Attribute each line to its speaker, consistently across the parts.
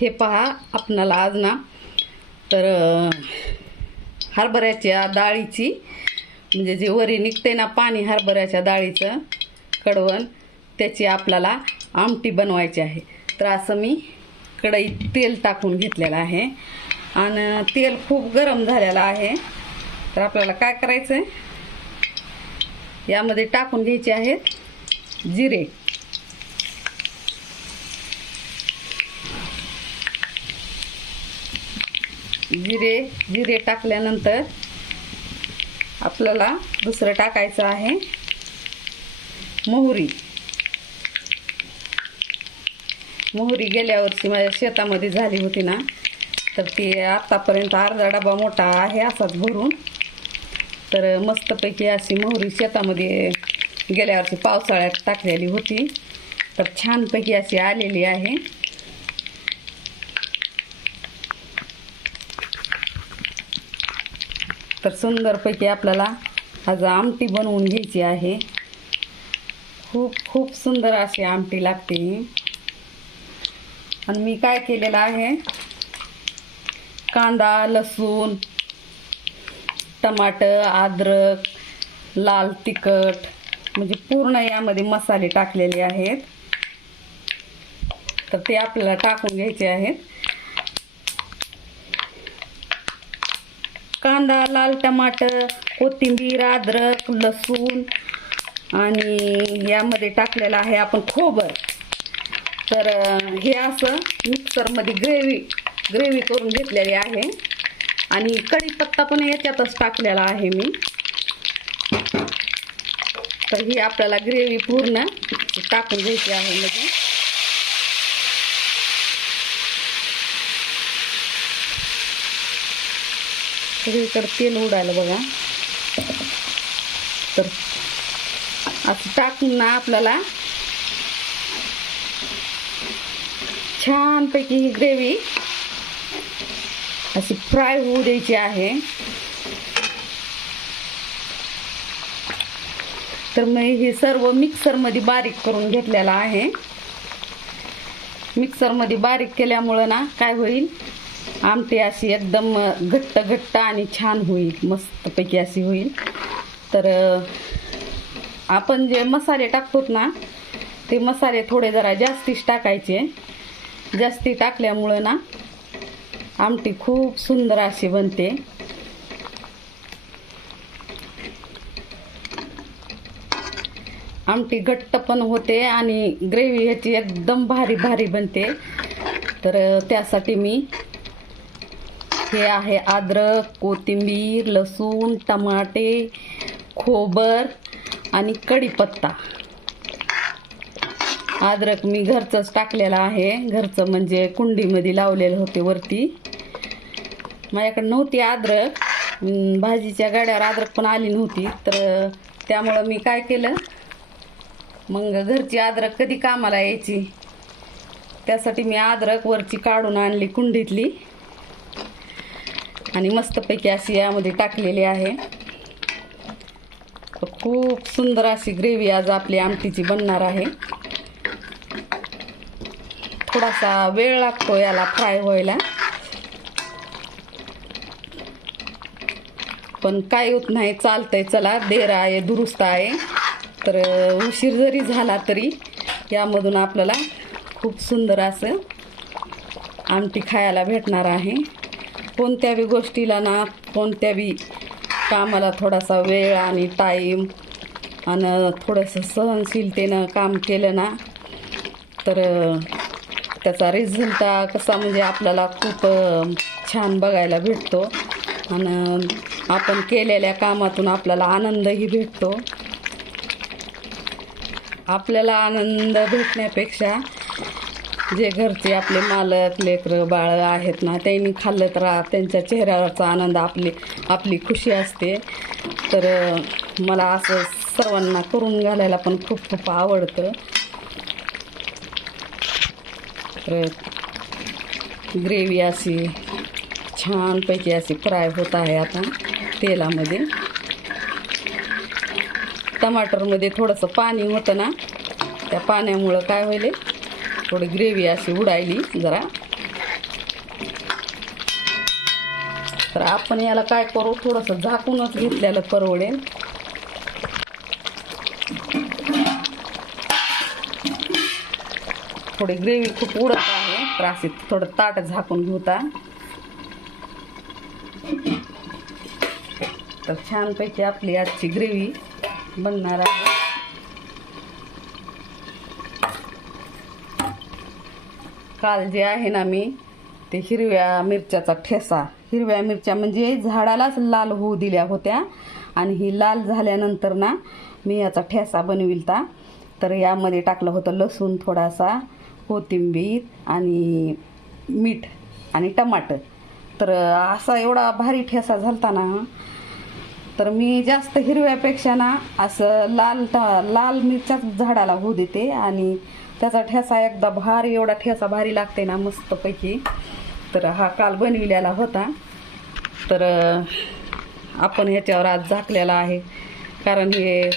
Speaker 1: हे पहा आपणाला आज ना तर हरभऱ्याच्या डाळीची म्हणजे जे वरी निघते ना पाणी हरभऱ्याच्या डाळीचं कडवण त्याची आपल्याला आमटी बनवायची आहे. तर असं मी कढईत तेल टाकून घेतलेलं आहे. आणि तेल खूप गरम झालेलं आहे. तर आपल्याला काय करायचं आहे यामध्ये टाकून घ्यायचे आहेत जिरे. जिरे जिरे टाकल्यानंतर आपल्याला दुसरं टाकायचं आहे मोहरी. मोहरी गेल्या वर्षी माझ्या शेतामध्ये झाली होती ना तर ती आत्तापर्यंत अर्धा डबा मोठा आहे असाच भरून. तर मस्तपैकी अशी मोहरी शेतामध्ये गेल्या वर्षी पावसाळ्यात टाकलेली होती. तर छानपैकी अशी आलेली आहे. तर सुंदरपैकी आपल्याला आज आमटी बनवून घ्यायची आहे. खूप खूप सुंदर अशी आमटी लागते ही. आणि मी काय केलेलं आहे? कांदा लसूण टमाटर अद्रक लाल तिखट म्हणजे पूर्ण यामध्ये मसाले टाकलेले आहेत. तर ते आपल्याला टाकून घ्यायचे आहेत. कांदा लाल टमाटर कोथिंबीर अद्रक लसूण आणि यामध्ये टाकलेलं आहे आपण खोबर. तर हे असं मिक्सरमध्ये ग्रेव्ही ग्रेव्ही करून घेतलेली आहे. आणि कढीपत्ता पण याच्यातच टाकलेला आहे मी. तर ही आपल्याला ग्रेव्ही पूर्ण टाकून घ्यायची आहे. म्हणजे सगळीकडे तेल उडालं बघा. तर असं टाकून ना आपल्याला छानपैकी ही ग्रेव्ही अशी फ्राय होऊ द्यायची आहे. तर मी हे सर्व मिक्सरमध्ये बारीक करून घेतलेलं आहे. मिक्सरमध्ये बारीक केल्यामुळं ना काय होईल? आमटी अशी एकदम घट्ट घट्ट आणि छान होईल मस्तपैकी अशी होईल. तर आपण जे मसाले टाकतो ना ते मसाले थोडे जरा जास्तीच टाकायचे. जास्ती टाकल्यामुळं ना आमटी खूप सुंदर अशी बनते. आमटी घट्ट पण होते आणि ग्रेव्ही ह्याची एकदम भारी भारी बनते. तर त्यासाठी मी हे आहे अद्रक कोथिंबीर लसूण टमाटे खोबर आणि कढीपत्ता. अद्रक मी घरचंच टाकलेलं आहे. घरचं म्हणजे कुंडीमध्ये लावलेलं होते वरती. माझ्याकडे नव्हती अद्रक. भाजीच्या गाड्यावर अद्रक पण आली नव्हती. तर त्यामुळं मी काय केलं? मग घरची अद्रक कधी कामाला यायची? त्यासाठी मी अद्रक वरची काढून आणली कुंडीतली. आणि मस्तपैकी अशी यामध्ये टाकलेली आहे. खूप सुंदर अशी ग्रेव्ही आज आपली आमटीची बनणार आहे. थोडासा वेळ लागतो याला फ्राय व्हायला. पण काय होत नाही चालतंय चला देर आहे दुरुस्त आहे. तर उशीर जरी झाला तरी यामधून आपल्याला खूप सुंदर असं आमटी खायला भेटणार आहे. कोणत्याही गोष्टीला ना कोणत्याही कामाला थोडासा वेळ आणि टाईम आणि थोडंसं सहनशीलतेनं काम केलं ना तर त्याचा रिझल्ट कसा म्हणजे आपल्याला खूप छान बघायला भेटतो. आणि आपण केलेल्या कामातून आपल्याला आनंदही भेटतो. आपल्याला आनंद भेटण्यापेक्षा जे घरचे आपले मालक लेकरं बाळ आहेत ना त्यांनी खाल्लं तर त्यांच्या चेहऱ्यावरचा आनंद आपली आपली खुशी असते. तर मला असं सर्वांना करून घालायला पण खूप खूप आवडतं. तर ग्रेव्ही अशी छानपैकी अशी फ्राय होत आहे आता तेलामध्ये. टमाटरमध्ये थोडंसं पाणी होतं ना त्या पाण्यामुळं काय होईल? थोडी ग्रेव्ही अशी उडायली जरा. तर आपण याला काय करू? थोडंसं झाकूनच घेतल्याला परवडेल. थोडी ग्रेव्ही खूप उडत आहे. तर असे थोडं ताट झाकून घेऊता. तर छानपैकी आपली आजची ग्रेव्ही बनणार आहे. काल जे आहे ना मी ते हिरव्या मिरच्याचा ठेसा. हिरव्या मिरच्या म्हणजे झाडालाच लाल होऊ दिल्या होत्या. आणि ही लाल झाल्यानंतर ना मी याचा ठेसा बनविलता. तर यामध्ये टाकलं होतं लसूण थोडासा कोथिंबीर आणि मीठ आणि टमाटर. तर असा एवढा भारी ठेसा झालता ना तर मी जास्त हिरव्यापेक्षा ना असं लाल लाल मिरच्याच झाडाला होऊ देते. आणि त्याचा ठेसा एकदा भारी एवढा ठेसा भारी लागते ना मस्तपैकी. तर हा काल बनविलेला होता. तर आपण ह्याच्यावर आज झाकलेला आहे. कारण हे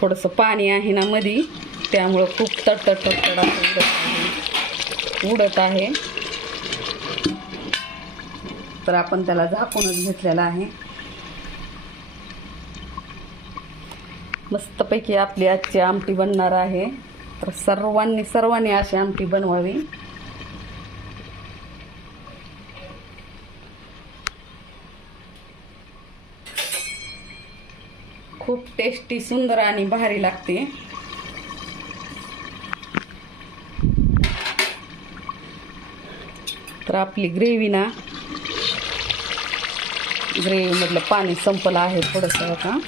Speaker 1: थोडंसं पाणी आहे ना मधी त्यामुळं खूप तडतड तडतड असं उडत आहे. तर आपण त्याला झाकूनच घेतलेला आहे. मस्तपैकी आपली आजची आमटी बनणार आहे. तर सर्वांनी सर्वांनी अशी आमटी बनवावी. खूप टेस्टी सुंदर आणि भारी लागते. तर आपली ग्रेव्ही ना ग्रेव्हीमधलं पाणी संपलं आहे थोडंसं का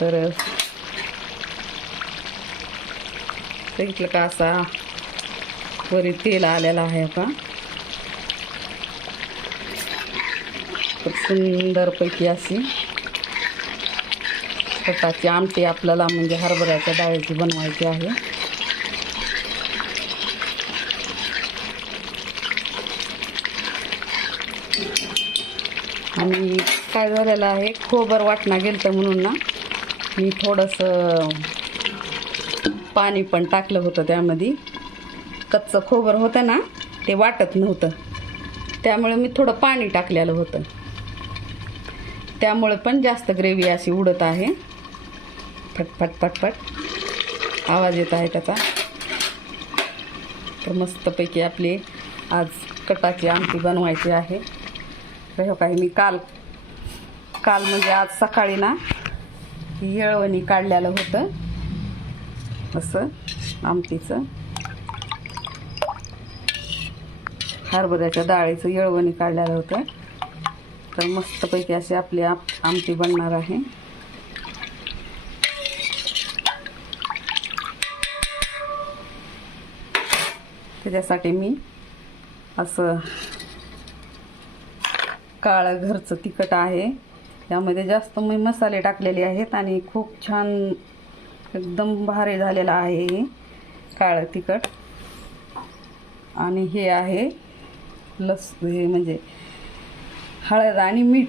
Speaker 1: तर बघितलं का असा वरी तेल आलेला आहे का सुंदरपैकी अशी स्वतःची आमटी आपल्याला म्हणजे हरभऱ्याच्या डाळीची बनवायची आहे. आणि काय झालेलं आहे खोबर वाटणा गेलं म्हणून ना मी थोडंसं पाणी पण टाकलं होतं त्यामध्ये. कच्चं खोबर होतं ना ते वाटत नव्हतं. त्यामुळे मी थोडं पाणी टाकलेलं होतं. त्यामुळे पण जास्त ग्रेव्ही अशी उडत आहे. फटफट फटफट आवाज येत आहे त्याचा. तर मस्तपैकी आपली आज कटाची आमटी बनवायची आहे. तर हो काही मी काल काल म्हणजे आज सकाळी ना येळवणी काढलेलं होतं. असं आमटीचं. हरभऱ्याच्या डाळीचं येळवणी काढलेलं होतं. तर मस्तपैकी अशी आपली आप आमटी बनणार आहे. त्याच्यासाठी मी असं काळं घरचं तिखट आहे. यामध्ये जास्त मी मसाले टाकलेले आहेत आणि खूप छान एकदम भारी झालेलं आहे हे. काळं तिखट. आणि हे आहे लस हे म्हणजे हळद आणि मीठ.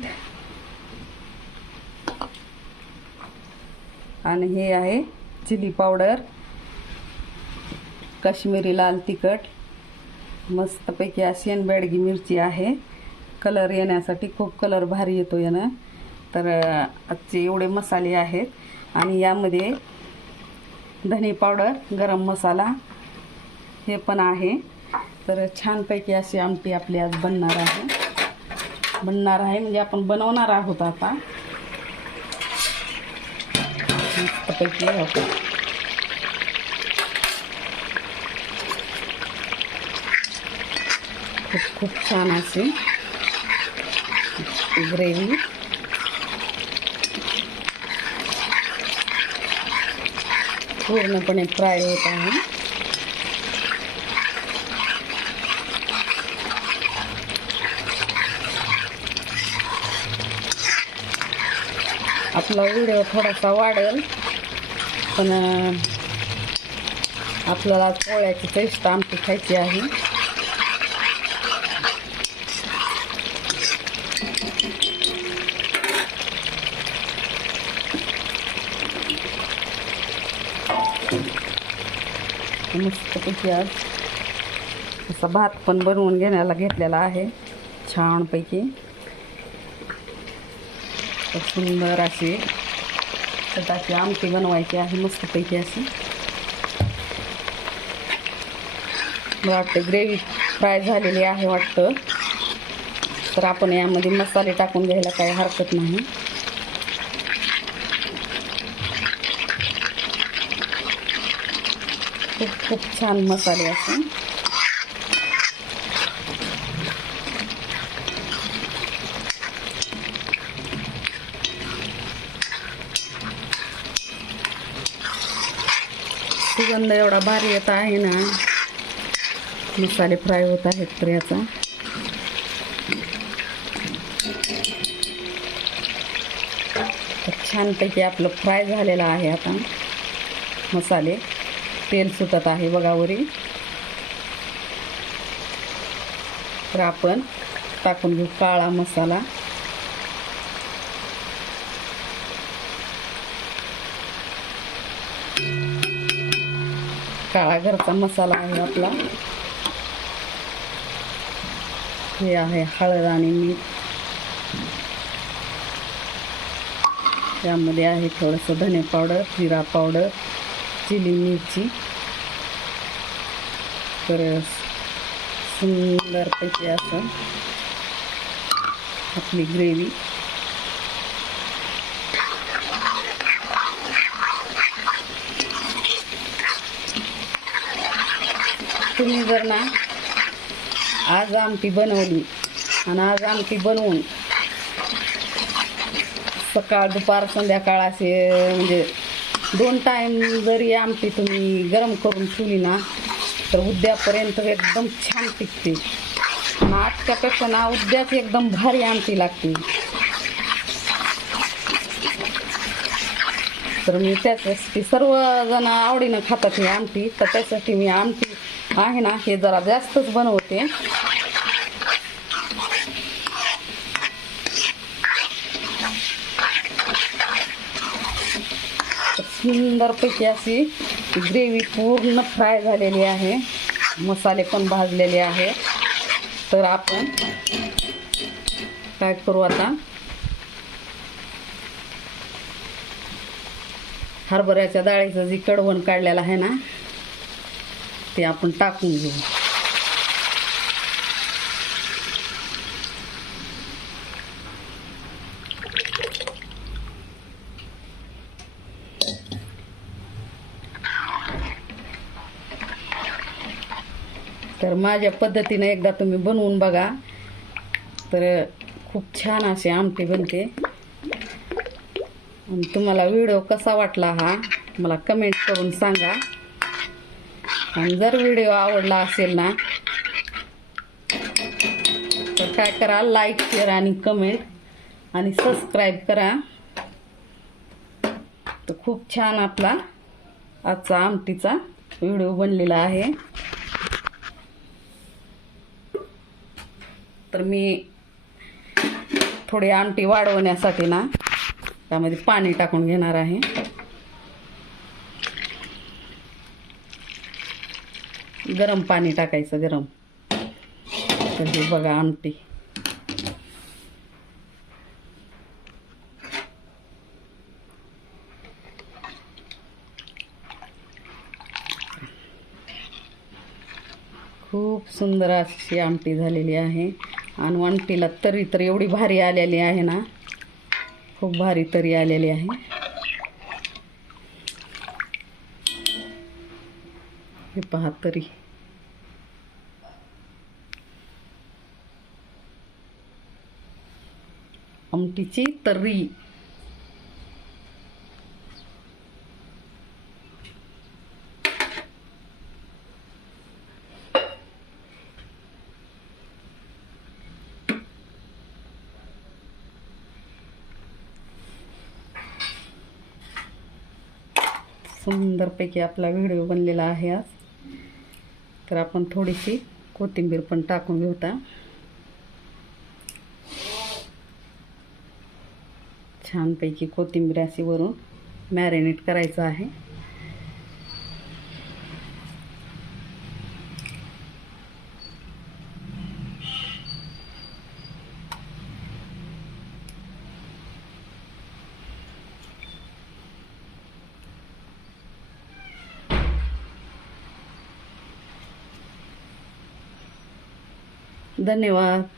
Speaker 1: आणि हे आहे चिली पावडर. काश्मीरी लाल तिखट. मस्तपैकी अशी आणि बेडगी मिरची आहे. कलर येण्यासाठी खूप कलर भारी येतो यानं. तर आजचे एवढे मसाले आहेत. आणि यामध्ये धने पावडर गरम मसाला हे पण आहे. तर छानपैकी अशी आमटी आपली आज बनणार आहे. बनणार आहे म्हणजे आपण बनवणार आहोत आता. मस्तपैकी खूप खूप छान अशी ग्रेव्ही. पूर्णपणे फ्राय होत आहे. आपला व्हिडिओ थोडासा वाढेल पण आपल्याला पोळ्याची टेस्ट आमटी खायची आहे. इथे आज असा भात पण बनवून घेण्याला घेतलेला आहे छानपैकी. सुंदर अशी कटाची आमटी बनवायची आहे मस्तपैकी अशी. मला वाटतं ग्रेव्ही फ्राय झालेली आहे वाटतं. तर आपण यामध्ये मसाले टाकून घ्यायला काही हरकत नाही. खूप खूप छान मसाले असून सुगंध एवढा भारी येत आहे ना. मसाले फ्राय होत आहेत तर याचा. छानपैकी आपलं फ्राय झालेलं आहे आता मसाले. तेल सुटत आहे बघा वरी. तर आपण टाकून घेऊ काळा मसाला. काळा घरचा मसाला आहे आपला. हे आहे हळद आणि मीठ. त्यामध्ये आहे थोडंसं धने पावडर जिरा पावडर. चिली मिरची तर सुंदरपैकी असं आपली ग्रेव्ही. तुम्ही जर ना आज आमटी बनवली आणि आज आमटी बनवून सकाळ दुपार संध्याकाळ असे म्हणजे दोन टाईम जरी आमटी तुम्ही गरम करून ठेवली ना तर उद्यापर्यंत एकदम छान टिकते. आणि आजच्यापेक्षा ना उद्याच एकदम भारी आमटी लागते. तर मी त्याच्यासाठी सर्वजण आवडीनं खातात ही आमटी तर त्यासाठी मी आमटी आहे ना हे जरा जास्तच बनवते. सुंदरपैकी अशी ग्रेव्ही पूर्ण फ्राय झालेली आहे. मसाले पण भाजलेले आहे. तर आपण काय करू आता? हरभऱ्याच्या डाळीचं जी कडवण काढलेलं आहे ना ते आपण टाकून घेऊ. तर माझ्या पद्धतीनं एकदा तुम्ही बनवून बघा. तर खूप छान अशी आमटी बनते. आणि तुम्हाला व्हिडिओ कसा वाटला हा मला कमेंट करून सांगा. आणि जर व्हिडिओ आवडला असेल ना तर काय करा लाईक शेअर आणि कमेंट आणि सबस्क्राईब करा. तर खूप छान आपला आजचा आमटीचा व्हिडिओ बनलेला आहे. तर मी थोडी आमटी वाढवण्यासाठी ना त्यामध्ये पाणी टाकून घेणार आहे. गरम पाणी टाकायचं गरम. तर हे बघा आमटी. खूप सुंदर अशी आमटी झालेली आहे. आणि आमटीला तरी तर एवढी भारी आलेली आहे ना. खूप भारी तरी आलेली आहे. हे पहा तरी. आमटीची तर्री सुंदरपैकी आपला व्हिडिओ बनलेला आहे आज. तर आपण थोडीशी कोथिंबीर पण टाकून घेऊता. छानपैकी कोथिंबीर अशी वरून मॅरिनेट करायचं आहे. धन्यवाद.